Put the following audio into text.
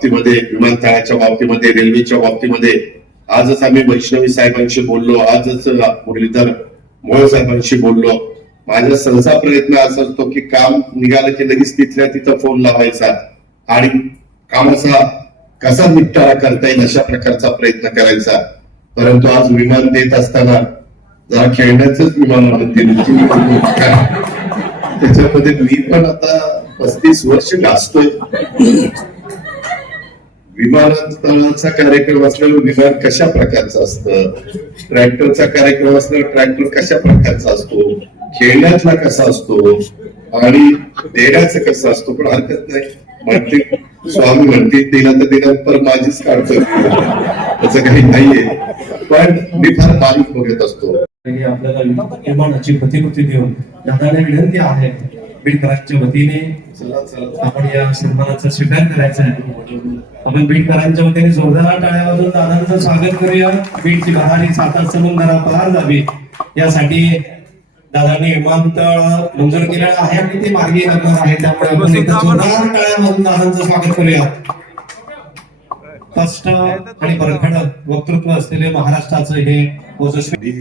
बाबतीमध्ये विमानतळाच्या बाबतीमध्ये रेल्वेच्या बाबतीमध्ये आजच आम्ही वैष्णवी साहेबांशी बोललो आजच मुरलीधर मोहोळ साहेबांशी बोललो. माझा सहसा प्रयत्न असा असतो की काम निघालं की लगेच तिथल्या तिथं फोन लावायचा आणि कामाचा कसा निपटारा करता येईल अशा प्रकारचा प्रयत्न करायचा. परंतु आज विमान देत असताना जरा खेळण्याच विमान म्हणून दिलं. त्याच्यामध्ये मी पण आता पस्तीस वर्ष गाजतोय. विमानतळाचा कार्यक्रम असल्यावर विमान कशा प्रकारचं असतं? ट्रॅक्टरचा कार्यक्रम असल्यावर ट्रॅक्टर कशा प्रकारचा असतो? खेळण्यातला कसा असतो? आणि देण्याचं कसं असतो? पण हरकत नाही. म्हणते स्वामी म्हणते दिला तर दिला पर माझीच काढतो. त्याचं काही नाहीये. पण मी फार बारीक बघत असतो. आपल्याला विमानाची प्रतिकृती देऊन दादाने विनंती आहे बीडकरांच्या वतीने चला चला आपण या सन्मानाचा स्वीकार करायचा आहे. आपण बीडकरांच्या वतीने जोरदार टाळ्या वाजवून दादांचं स्वागत करूया. बीडची बहारी सातार समुद्रा पार जावी. यासाठी दादांनी विमानतळ मंजूर केलेलं आहे आणि ते मार्गी लागणार आहे. त्यामुळे आपण एकदा जोरदार टाळ्या वाजवून दादांचं स्वागत करूया. स्पष्ट आणि परखड वक्तृत्व असलेले महाराष्ट्राचं हे ओजस्वी